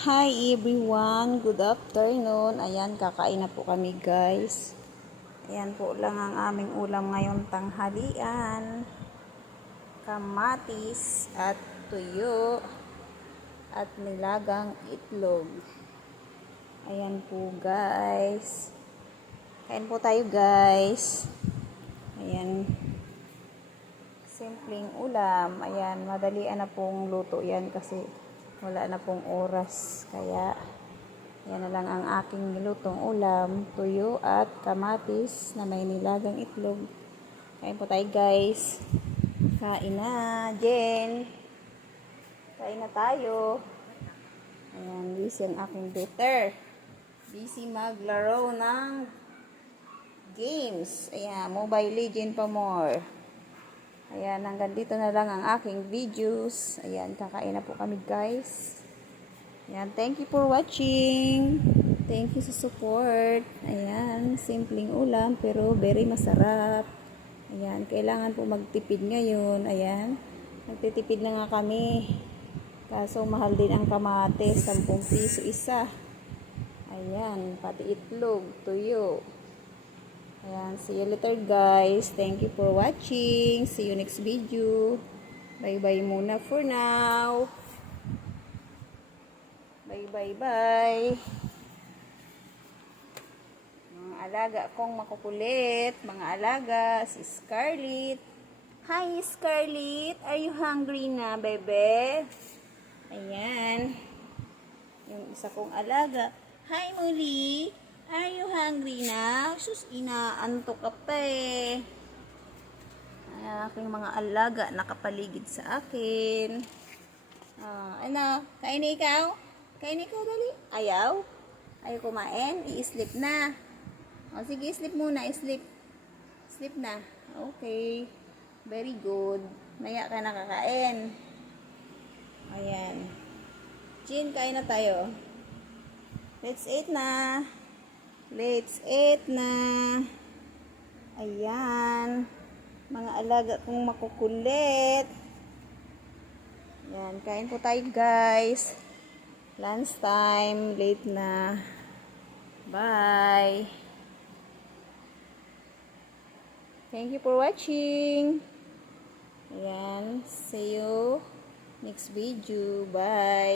Hi everyone, good afternoon. Ayan, kakain na po kami guys. Ayan po lang ang aming ulam ngayon tanghalian. Kamatis at tuyo at nilagang itlog. Ayan po guys. Kain po tayo guys. Ayan. Simpleng ulam. Ayan, madalian na pong luto yan kasi wala na pong oras. Kaya, yan na lang ang aking nilutong ulam. Tuyo at kamatis na may nilagang itlog. Kain po tayo guys. Kain na, Jen. Kain na tayo. Ayan, busy ang aking daughter. Busy maglaro ng games. Ayan, Mobile Legends pa more. Ayan, hanggang dito na lang ang aking videos. Ayan, kakain na po kami guys. Ayan, thank you for watching. Thank you sa support. Ayan, simpleng ulam pero very masarap. Ayan, kailangan po magtipid ngayon. Ayan, nagtitipid na nga kami. Kaso mahal din ang kamatis, 10 piso isa. Ayan, pati itlog, tuyo. Ayan, see you later guys. Thank you for watching. See you next video. Bye-bye muna for now. Bye-bye-bye. Mga alaga kong makukulit. Mga alaga, si Scarlett. Hi Scarlett. Are you hungry na, bebe? Ayan. Yung isa kong alaga. Hi Muli. Are you hungry na? Sus, inaantok ka pa eh. Ang aking mga alaga nakapaligid sa akin. Ano? Kain na ikaw? Kain na ikaw, dali. Ayaw? Ayaw kumain? I-sleep na. O, sige, sleep muna. I-sleep. Sleep na. Okay. Very good. Maya ka nakakain. Ayan. Jin, kain na tayo. Let's eat na. Let's eat na. Ayan. Mga alaga kong makukulit. Ayan. Kain po tayo guys. Lunch time. Late na. Bye. Thank you for watching. Ayan. See you next video. Bye.